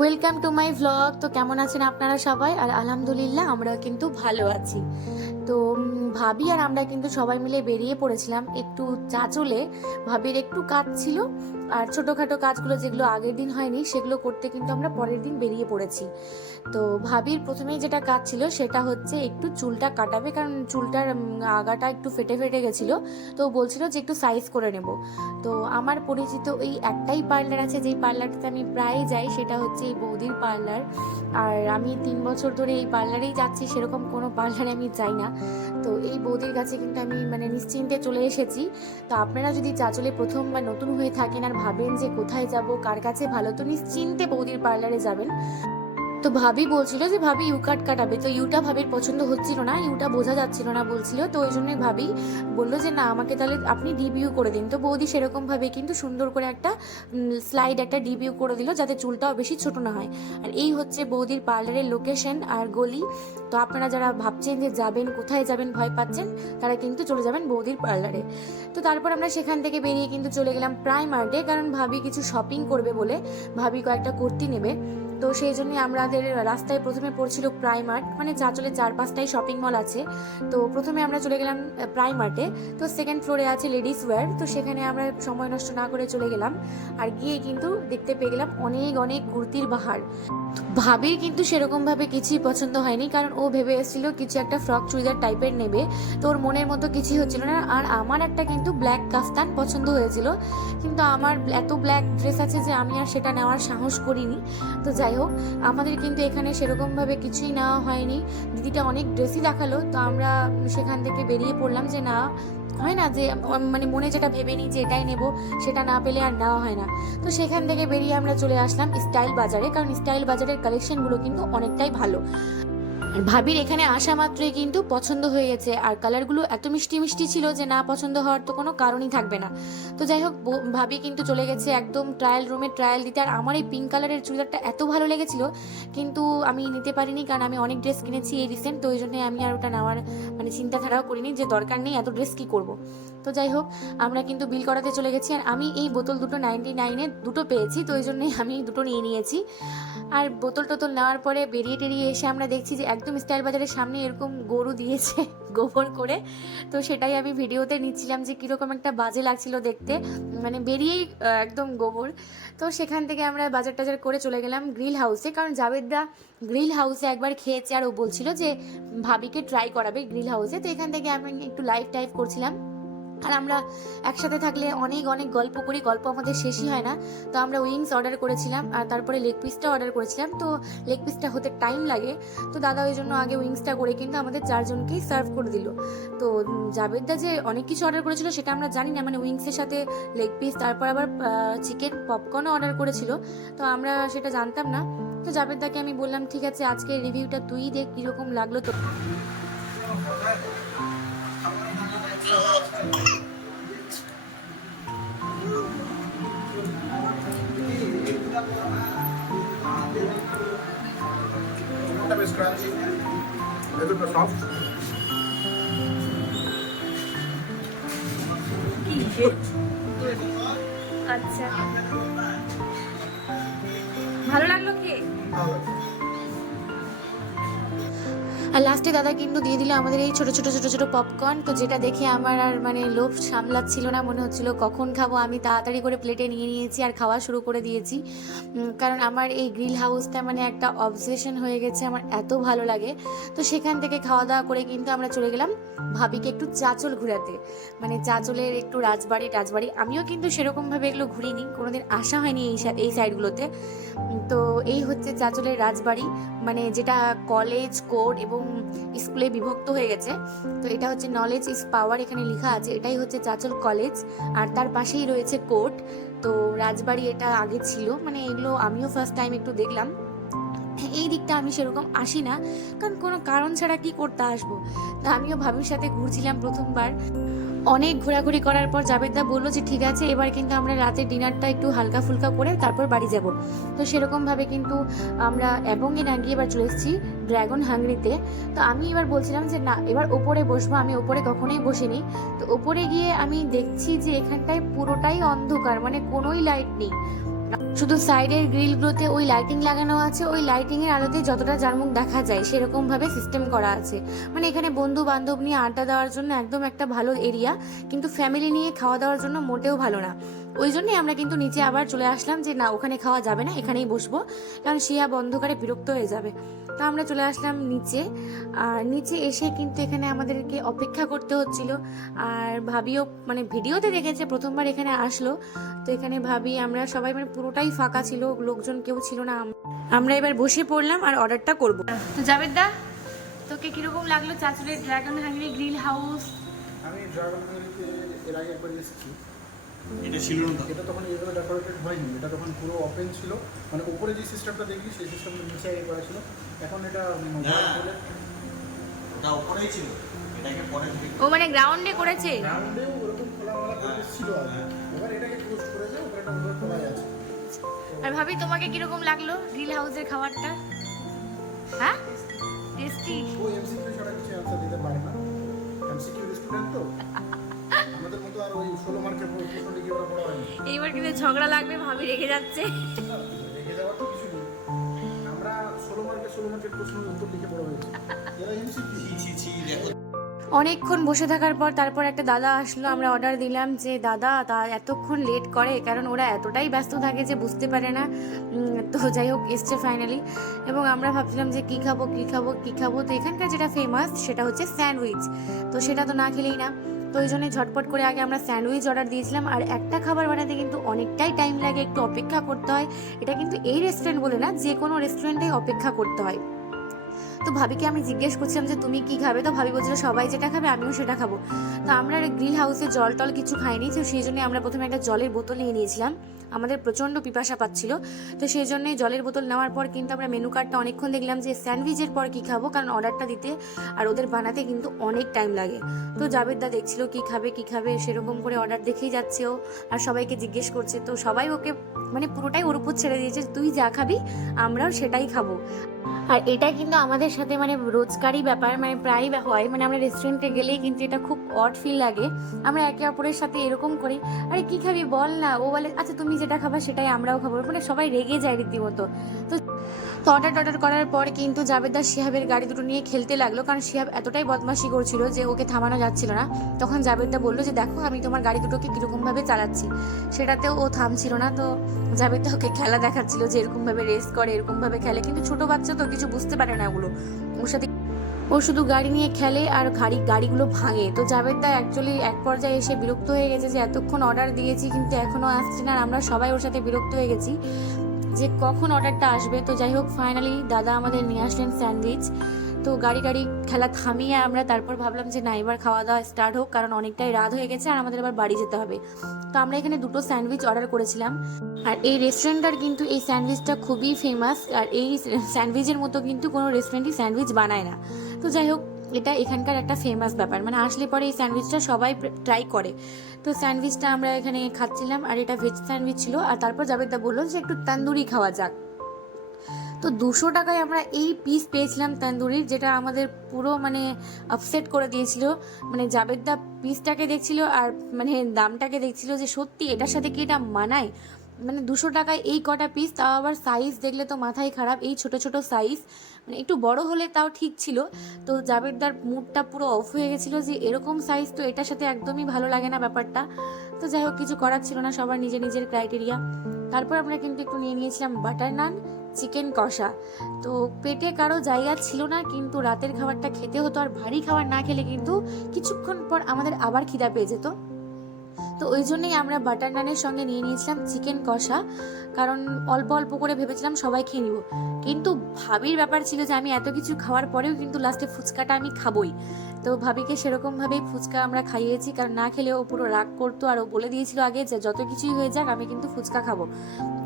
Welcome to my vlog. তো কেমন আছেন আপনারা সবাই? আর আলহামদুলিল্লাহ আমরা কিন্তু ভালো আছি। তো ভাবি আর আমরা কিন্তু সবাই মিলে বেরিয়ে পড়েছিলাম একটু চাঁচলে। ভাবির একটু কাজ ছিল, আর ছোটোখাটো কাজগুলো যেগুলো আগের দিন হয়নি সেগুলো করতে কিন্তু আমরা পরের দিন বেরিয়ে পড়েছি। তো ভাবির প্রথমেই যেটা কাজ ছিল সেটা হচ্ছে একটু চুলটা কাটাবে, কারণ চুলটার আগাটা একটু ফেটে ফেটে গেছিলো। তো বলছিল যে একটু সাইজ করে নেব। তো আমার পরিচিত ওই একটাই পার্লার আছে যেই পার্লারটাতে আমি প্রায় যাই, সেটা হচ্ছে এই বৌদির পার্লার। আর আমি 3 বছর ধরে এই পার্লারেই যাচ্ছি, সেরকম কোনো পার্লারে আমি যাই না। তো এই বৌদির কাছে কিন্তু আমি নিশ্চিন্তে চলে এসেছি। তো আপনারা যদি চাঁচলে প্রথম বা নতুন হয়ে থাকেন আর ভাবেন যে কোথায় যাব, কার কাছে ভালো, তো নিশ্চিন্তে বৌদির পার্লারে যাবেন। তো ভাবি বলছিল যে ভাবি ইউ কাট কাটাবে, তো ইউটা ভাবির পছন্দ হচ্ছিল না, ইউটা বোঝা যাচ্ছিল না বলছিল। তো ওই জন্যই ভাবি বললো যে না, আমাকে তাহলে আপনি ডিবিউ করে দিন। তো বৌদি সেরকম ভাবে কিন্তু সুন্দর করে একটা স্লাইড একটা ডিবিউ করে দিল, যাতে চুলটাও বেশি ছোট না হয়। আর এই হচ্ছে বৌদির পার্লারের লোকেশন আর গলি। তো আপনারা যারা ভাবছেন যে যাবেন, কোথায় যাবেন, ভয় পাচ্ছেন, তারা কিন্তু চলে যাবেন বৌদির পার্লারে। তো তারপর আমরা সেখান থেকে বেরিয়ে কিন্তু চলে গেলাম প্রাইমার্টে, কারণ ভাবি কিছু শপিং করবে বলে, ভাবি কয়েকটা কুর্তি নেবে। তো সেই জন্যই আমাদের রাস্তায় প্রথমে পড়ছিল প্রাইমার্ট, মানে চাঁচলে 4-5টাই শপিং মল আছে। তো প্রথমে আমরা চলে গেলাম প্রাইমার্টে। তো সেকেন্ড ফ্লোরে আছে লেডিস ওয়্যার, তো সেখানে আমরা সময় নষ্ট না করে চলে গেলাম। আর গিয়ে কিন্তু দেখতে পেয়ে গেলাম অনেক অনেক কুর্তির বাহার। ভাবির কিন্তু সেরকমভাবে কিছুই পছন্দ হয়নি, কারণ ও ভেবে এসেছিল কিছু একটা ফ্রক চুড়িদার টাইপের নেবে। তো ওর মনের মতো কিছুই হচ্ছিল না। আর আমার একটা কিন্তু ব্ল্যাক কাফতান পছন্দ হয়েছিল, কিন্তু আমার এত ব্ল্যাক ড্রেস আছে যে আমি আর সেটা নেওয়ার সাহস করিনি। তো যাই হোক, আমাদের কিন্তু এখানে সেরকমভাবে কিছুই নেওয়া হয়নি। দিদিটা অনেক ড্রেসই দেখালো, তো আমরা সেখান থেকে বেরিয়ে পড়লাম যে না, হয় না যে মনে যেটা ভেবে নিই যে এটাই নেব, সেটা না পেলে আর নেওয়া হয় না। তো সেখান থেকে বেরিয়ে আমরা চলে আসলাম স্টাইল বাজারে, কারণ স্টাইল বাজারের কালেকশনগুলো কিন্তু অনেকটাই ভালো। আর ভাবির এখানে আসা মাত্রই কিন্তু পছন্দ হয়ে গেছে, আর কালারগুলো এত মিষ্টি মিষ্টি ছিল যে না পছন্দ হওয়ার তো কোনো কারণই থাকবে না। তো যাই হোক, ভাবি কিন্তু চলে গেছে একদম ট্রায়াল রুমে ট্রায়াল দিতে। আর আমার এই পিঙ্ক কালারের চুড়িদারটা এত ভালো লেগেছিল, কিন্তু আমি নিতে পারিনি, কারণ আমি অনেক ড্রেস কিনেছি এই রিসেন্ট। তো ওই জন্য আমি আর ওটা নেওয়ার চিন্তাধারাও করিনি, যে দরকার নেই, এত ড্রেস কি করব। তো যাই হোক, আমরা কিন্তু বিল করাতে চলে গেছি। আর আমি এই বোতল দুটো 99-এ দুটো পেয়েছি, তো ওই জন্যই আমি দুটো নিয়ে নিয়েছি। আর বোতল টোতল নেওয়ার পরে বেরিয়ে টেরিয়ে এসে আমরা দেখছি যে একদম স্টাইল বাজারের সামনে এরকম গরু দিয়েছে গোবর করে। তো সেটাই আমি ভিডিওতে নিচ্ছিলাম যে কীরকম একটা বাজে লাগছিল দেখতে, বেরিয়েই একদম গোবর। তো সেখান থেকে আমরা বাজার টাজার করে চলে গেলাম গ্রিল হাউসে, কারণ জাবেদদা গ্রিল হাউসে একবার খেয়েছে, আর ও বলছিল যে ভাবিকে ট্রাই করাবে গ্রিল হাউসে। তো এখান থেকে আমি একটু লাইভ টাইপ করছিলাম। আর আমরা একসাথে থাকলে অনেক অনেক গল্প করি, গল্প আমাদের শেষই হয় না। তো আমরা উইংস অর্ডার করেছিলাম, আর তারপরে লেগ পিসটা অর্ডার করেছিলাম। তো লেগ পিসটা হতে টাইম লাগে, তো দাদা ওই জন্য আগে উইংসটা করে কিন্তু আমাদের 4জনকেই সার্ভ করে দিল। তো জাবেদদা যে অনেক কিছু অর্ডার করেছিল সেটা আমরা জানি না, উইংসের সাথে লেগ পিস, তারপর আবার চিকেন পপকর্নও অর্ডার করেছিল, তো আমরা সেটা জানতাম না। তো জাবেদদাকে আমি বললাম ঠিক আছে, আজকে রিভিউটা তুই দেখ কীরকম লাগলো। তো is crunchy, little bit soft. আচ্ছা, ভালো লাগলো কি? আর লাস্টে দাদা কিন্তু দিয়ে দিল আমাদের এই ছোট ছোট ছোট ছোট পপকর্ন। তো যেটা দেখে আমার আর লোভ সামলাচ্ছিল না, মনে হচ্ছিল কখন খাবো। আমি তাড়াতাড়ি করে প্লেটে নিয়ে নিয়েছি আর খাওয়া শুরু করে দিয়েছি, কারণ আমার এই গ্রিল হাউসটা একটা অবসেশন হয়ে গেছে, আমার এত ভালো লাগে। তো সেখান থেকে খাওয়া দাওয়া করে কিন্তু আমরা চলে গেলাম ভাবিকে একটু চাঁচল ঘোরাতে, চাঁচলের একটু রাজবাড়ি টাজবাড়ি। আমিও কিন্তু সেরকমভাবে এগুলো ঘুরিনি, কোনোদিন আসা হয়নি এই সাইডগুলোতে। তো এই হচ্ছে চাঁচলের রাজবাড়ি, যেটা কলেজ, কোর্ট এবং স্কুলে বিভক্ত হয়ে গেছে। তো এটা হচ্ছে নলেজ ইজ পাওয়ার, এখানে লেখা আছে। এটাই হচ্ছে চাঁচল কলেজ, আর তার পাশেই রয়েছে কোর্ট। তো রাজবাড়ি এটা আগে ছিল, এগুলো আমিও ফার্স্ট টাইম একটু দেখলাম। এই দিকটা আমি সেরকম আসি না, কারণ কোনো কারণ ছাড়া কি করতে আসবো। তা আমিও ভাবির সাথে ঘুরছিলাম প্রথমবার। অনেক ঘোরাঘুরি করার পর জাবেদদা বললো যে ঠিক আছে, এবার কিন্তু আমরা রাতের ডিনারটা একটু হালকা ফুলকা করে তারপর বাড়ি যাব। তো সেরকমভাবে কিন্তু আমরা এবংয়ে না গিয়ে এবার চলে এসেছি ড্রাগন হাংরিতে। তো আমি এবার বলছিলাম যে না, এবার ওপরে বসবো, আমি ওপরে কখনোই বসিনি। তো ওপরে গিয়ে আমি দেখছি যে এখানটায় পুরোটাই অন্ধকার, কোনোই লাইট নেই। শুধু সাইডের গ্রিলগুলোতে ওই লাইটিং লাগানো আছে, ওই লাইটিংয়ের আলোতে যতটা যার মুখ দেখা যায় সেরকমভাবে সিস্টেম করা আছে। মানে এখানে বন্ধু বান্ধব নিয়ে আড্ডা দেওয়ার জন্য একদম একটা ভালো এরিয়া, কিন্তু ফ্যামিলি নিয়ে খাওয়া দাওয়ার জন্য মোটেও ভালো না। ওই জন্যই আমরা কিন্তু নিচে আবার চলে আসলাম যে না, ওখানে খাওয়া যাবে না, এখানেই বসবো, কারণ শিহাব অন্ধকারে বিরক্ত হয়ে যাবে। তো আমরা চলে আসলাম নিচে। আর নিচে এসে কিন্তু এখানে আমাদেরকে অপেক্ষা করতে হচ্ছিল। আর ভাবিও মানে ভিডিওতে দেখেছে, প্রথমবার এখানে আসলো। তো এখানে ভাবি আমরা সবাই মানে পুরোটাই ফাঁকা ছিল, লোকজন কেউ ছিল না। আমরা এবার বসে পড়লাম আর অর্ডারটা করব। তো জাবেদ দা, তোকে কিরকম লাগলো চাচুরের ড্রাগন হাঙ্গরি গ্রিল হাউস? আমি ড্রাগন হাঙ্গরিতে এর আগে একবার এসেছি। এটা ছিল না তো, এটা তখন এগুলো ডেকোরেটেড হয়নি, এটা তখন পুরো ওপেন ছিল। মানে উপরে যে সিস্টেমটা দেখলি সেই সিস্টেমটা নিচে আগে করা ছিল। এখন এটা বলে ওটা উপরেই ছিল, এটাকে পরে থেকে ও মানে গ্রাউন্ডে করেছে। গ্রাউন্ডেও ওরকম খোলামেলা পরিবেশ ছিল আগে। এবার এটাকে ক্লোজ করেছে, ওপরে এটা ওপরে খোলাই আছে। আর ভাবি তোমাকে কিরকম লাগলো গ্রিল হাউসের খাবারটা? হ্যাঁ, টেস্টি। ও এমসিকিউ ছাড়া কিছু অ্যান্সার দিতে পারে না, এমসিকিউ স্টুডেন্ট তো। আমাদের মতো আর ওই 16 মার্কের প্রশ্ন লিখে ওরা পড়া হয়নি। এইবার কিন্তু ঝগড়া লাগবে, ভাবি রেখে যাচ্ছে। রেখে যাওয়ার তো কিছু নেই, আমরা 16 মার্কের প্রশ্নের উত্তর লিখে পড়া হয়েছে। এরা এমসিকিউ ছি দেখো। অনেকক্ষণ বসে থাকার পর তারপর একটা দাদা আসলো। আমরা অর্ডার দিলাম যে দাদা তা এতক্ষণ লেট করে, কারণ ওরা এতটাই ব্যস্ত থাকে যে বুঝতে পারে না। তো যাই হোক এসছে ফাইনালি। এবং আমরা ভাবছিলাম যে কী খাবো। তো এখানকার যেটা ফেমাস সেটা হচ্ছে স্যান্ডউইচ। তো সেটা তো না খেলেই না, তো ওই জন্যই ঝটপট করে আগে আমরা স্যান্ডউইচ অর্ডার দিয়েছিলাম। আর একটা খাবার বানাতে কিন্তু অনেকটাই টাইম লাগে, একটু অপেক্ষা করতে হয়। এটা কিন্তু এই রেস্টুরেন্ট বলে না, যে কোনো রেস্টুরেন্টেই অপেক্ষা করতে হয়। তো ভাবিকে আমি জিজ্ঞেস করছিলাম যে তুমি কি খাবে, তো ভাবি বলছিল সবাই যেটা খাবে আমিও সেটা খাবো। তো আমরা গ্রিল হাউসে জল টল কিছু খাইনি, তো সেই জন্য আমরা প্রথমে একটা জলের বোতল নিয়ে নিয়েছিলাম। আমাদের প্রচণ্ড পিপাসা পাচ্ছিল, তো সেই জন্যই জলের বোতল নেওয়ার পর কিন্তু আমরা মেনু কার্ডটা অনেকক্ষণ দেখলাম যে স্যান্ডউইচের পর কী খাবো, কারণ অর্ডারটা দিতে আর ওদের বানাতে কিন্তু অনেক টাইম লাগে। তো জাবেদদা দেখছিল কী খাবে সেরকম করে অর্ডার দেখেই যাচ্ছে ও, আর সবাইকে জিজ্ঞেস করছে। তো সবাই ওকে মানে পুরোটাই ওর উপর ছেড়ে দিয়েছে, তুই যা খাবি আমরাও সেটাই খাবো। আর এটা কিন্তু আমাদের সাথে মানে রোজকারই ব্যাপার, মানে প্রায়ই হয়। মানে আমরা রেস্টুরেন্টে গেলেই কিন্তু এটা খুব অড ফিল লাগে। আমরা একে অপরের সাথে এরকম করি, আরে কি খাবি বল না, ও বলে আচ্ছা তুমি যেটা খাবা সেটাই আমরাও খাবো, মানে সবাই রেগে যায় রীতিমতো। তো অর্ডার করার পর কিন্তু জাবেদদার শিহাবের গাড়ি দুটো নিয়ে খেলতে লাগলো, কারণ শিহাব এতটাই বদমাশি করছিল যে ওকে থামানো যাচ্ছিল না। তখন জাবেদদা বললো যে দেখো আমি তোমার গাড়ি দুটোকে কীরকমভাবে চালাচ্ছি, সেটাতেও ও থামছিল না। তো জাবেদদা ওকে খেলা দেখাচ্ছিল যে এরকমভাবে রেস করে, এরকমভাবে খেলে, কিন্তু ছোটো বাচ্চা তো কিছু বুঝতে পারে না ওগুলো, ওর সাথে ও শুধু গাড়ি নিয়ে খেলে আর গাড়িগুলো ভাঙে। তো জাবেদদা অ্যাকচুয়ালি এক পর্যায়ে এসে বিরক্ত হয়ে গেছে যে এতক্ষণ অর্ডার দিয়েছি কিন্তু এখনও আসছে না, আর আমরা সবাই ওর সাথে বিরক্ত হয়ে গেছি যে কখন অর্ডারটা আসবে। তো যাই হোক ফাইনালি দাদা আমাদের নিয়ে আসলেন স্যান্ডউইচ। তো গাড়ি খেলা থামিয়ে আমরা তারপর ভাবলাম যে না এবার খাওয়া দাওয়া স্টার্ট হোক, কারণ অনেকটাই রাত হয়ে গেছে আর আমাদের এবার বাড়ি যেতে হবে। তো আমরা এখানে দুটো স্যান্ডউইচ অর্ডার করেছিলাম। আর এই রেস্টুরেন্টটার কিন্তু এই স্যান্ডউইচটা খুবই ফেমাস, আর এই স্যান্ডউইচের মতো কিন্তু কোনো রেস্টুরেন্টই স্যান্ডউইচ বানায় না। তো যাই হোক এটা এখানকার একটা ফেমাস ব্যাপার, মানে আসলে পরে এই স্যান্ডউইচটা সবাই ট্রাই করে। তো স্যান্ডউইচটা আমরা এখানে খাচ্ছিলাম, আর এটা ভেজ স্যান্ডউইচ ছিল। আর তারপর জাবেদদা বললো যে একটু তন্দুরি খাওয়া যাক। তো 200 টাকায় আমরা এই পিস পেয়েছিলাম তন্দুরির, যেটা আমাদের পুরো মানে আপসেট করে দিয়েছিল। মানে জাবেদদা পিসটাকে দেখছিল আর মানে দামটাকে দেখছিল যে সত্যি এটার সাথে কি এটা মানায়। মানে 200 টাকায় এই কটা পিস, তাও আবার সাইজ দেখলে তো মাথায় খারাপ, এই ছোট ছোট সাইজ, মানে একটু বড় হলে তাও ঠিক ছিল। তো জাবেদদার মুডটা পুরো অফ হয়ে গেছিলো যে এরকম সাইজ তো এটার সাথে একদমই ভালো লাগে না ব্যাপারটা। তো যাই হোক কিছু করার ছিল না, সবার নিজের ক্রাইটেরিয়া। তারপর আমরা কিন্তু একটু নিয়ে নিয়েছিলাম বাটার নান, চিকেন কষা। তো পেটে কারো জায়গা ছিল না, কিন্তু রাতের খাবারটা খেতে হতো, আর ভারী খাবার না খেলে কিন্তু কিছুক্ষণ পর আমাদের আবার খিদা পেয়ে যেত। তো ওই জন্যই আমরা বাটার নানের সঙ্গে নিয়ে নিয়েছিলাম চিকেন কষা, কারণ অল্প অল্প করে ভেবেছিলাম সবাই খেয়ে নিব। কিন্তু ভাবির ব্যাপার ছিল যে আমি এত কিছু খাওয়ার পরেও কিন্তু লাস্টে ফুচকাটা আমি খাবই। তো ভাবিকে সেরকমভাবেই ফুচকা আমরা খাইয়েছি, কারণ না খেলে ও পুরো রাগ করতো, আর ও বলে দিয়েছিল আগে যে যত কিছুই হয়ে যাক আমি কিন্তু ফুচকা খাবো।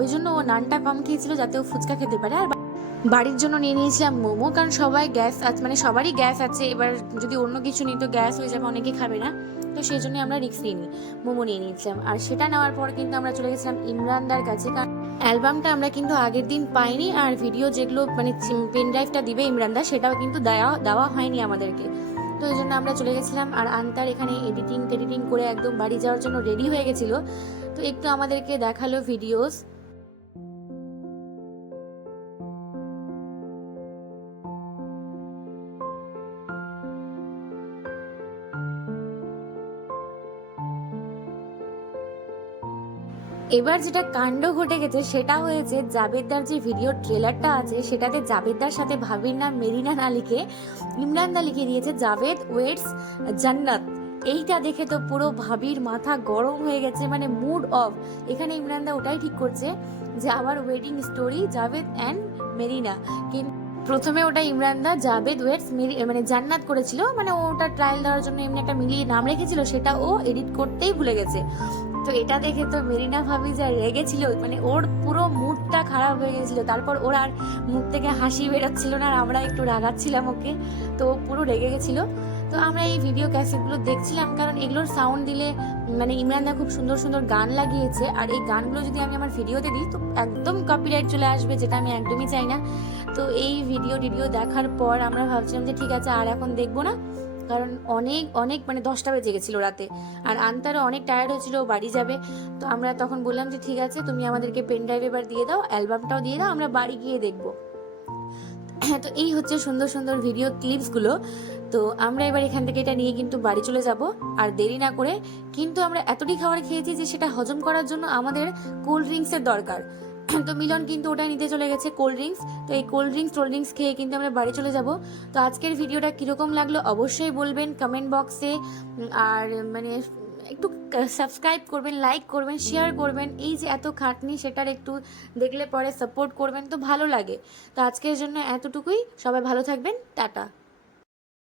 ওই জন্য ও নানটা কম খেয়েছিল যাতে ও ফুচকা খেতে পারে। আর বাড়ির জন্য নিয়ে নিয়েছিলাম মোমো, কারণ সবাই গ্যাস আছে, মানে সবারই গ্যাস আছে, এবার যদি অন্য কিছু নিই তো গ্যাস হয়ে যাবে, অনেকে খাবে না। তো সেই জন্যই আমরা রিস্ক নিইনি, মোমো নিয়ে নিয়েছিলাম। আর সেটা নেওয়ার পর কিন্তু আমরা চলে গেছিলাম ইমরানদার কাছে, কারণ অ্যালবামটা আমরা কিন্তু আগের দিন পাইনি, আর ভিডিও যেগুলো মানে পেন ড্রাইভটা দিবে ইমরানদা সেটাও কিন্তু দেওয়া হয়নি আমাদেরকে। তো ওই জন্য আমরা চলে গেছিলাম। আর আন্তার এখানে এডিটিং করে একদম বাড়ি যাওয়ার জন্য রেডি হয়ে গেছিলো। তো একটু আমাদেরকে দেখালো ভিডিওস। এবার যেটা কাণ্ড ঘটে গেছে সেটা হয়েছে, জাবেদদার যে ভিডিও ট্রেলারটা আছে সেটাতে জাবেদদার সাথে ভাবির নাম মেরিনা না লিখে ইমরান দা লিখে দিয়েছে জাবেদ ওয়েটস জান্নাত। এইটা দেখে তো পুরো ভাবির মাথা গরম হয়ে গেছে, মানে মুড অফ। এখানে ইমরান দা ওটাই ঠিক করছে যে আবার wedding story Javed and Marina, কিন্তু প্রথমে ওটা ইমরান দা জাবেদ ওয়েটস মানে জান্নাত করেছিল, মানে ওটা ট্রায়াল দেওয়ার জন্য এমনি একটা মিলিয়ে নাম রেখেছিল, সেটা ও এডিট করতেই ভুলে গেছে। তো এটা দেখে তো মেরিনা ভাবি যা রেগেছিল, মানে ওর পুরো মুডটা খারাপ হয়ে গেছিলো। তারপর ওর আর মুখ থেকে হাসি বেরোচ্ছিল না, আর আমরা একটু রাগাচ্ছিলাম ওকে, তো ও পুরো রেগে গেছিলো। তো আমরা এই ভিডিও ক্যাসেটগুলো দেখছিলাম, কারণ এগুলোর সাউন্ড দিলে মানে ইমরান দা খুব সুন্দর সুন্দর গান লাগিয়েছে, আর এই গানগুলো যদি আমি আমার ভিডিওতে দিই তো একদম কপিরাইট চলে আসবে, যেটা আমি একদমই চাই না। তো এই ভিডিও দেখার পর আমরা ভাবছিলাম যে ঠিক আছে আর এখন দেখবো না, কারণ অনেক অনেক মানে 10টা বেজে গেছিলো রাতে, আর আন্তারও অনেক টায়ার্ড হয়েছিল, ও বাড়ি যাবে। তো আমরা তখন বললাম যে ঠিক আছে তুমি আমাদেরকে পেন ড্রাইভ এবার দিয়ে দাও, অ্যালবামটাও দিয়ে দাও, আমরা বাড়ি গিয়ে দেখবো। তো এই হচ্ছে সুন্দর সুন্দর ভিডিও ক্লিপসগুলো। তো আমরা এবার এখান থেকে এটা নিয়ে কিন্তু বাড়ি চলে যাব, আর দেরি না করে। কিন্তু আমরা এতটাই খাবার খেয়েছি যে সেটা হজম করার জন্য আমাদের কোল্ড ড্রিঙ্কসের দরকার। তো মিলন কিন্তু ওটাই নিতে চলে গেছে, কোল্ড ড্রিঙ্কস। তো এই কোল্ড ড্রিঙ্কস খেয়ে কিন্তু আমরা বাড়ি চলে যাব। তো আজকের ভিডিওটা কীরকম লাগলো অবশ্যই বলবেন কমেন্ট বক্সে, আর মানে একটু সাবস্ক্রাইব করবেন, লাইক করবেন, শেয়ার করবেন। এই যে এত খাটনি সেটার একটু দেখলে পরে সাপোর্ট করবেন, তো ভালো লাগে। তো আজকের জন্য এতটুকুই, সবাই ভালো থাকবেন, টাটা।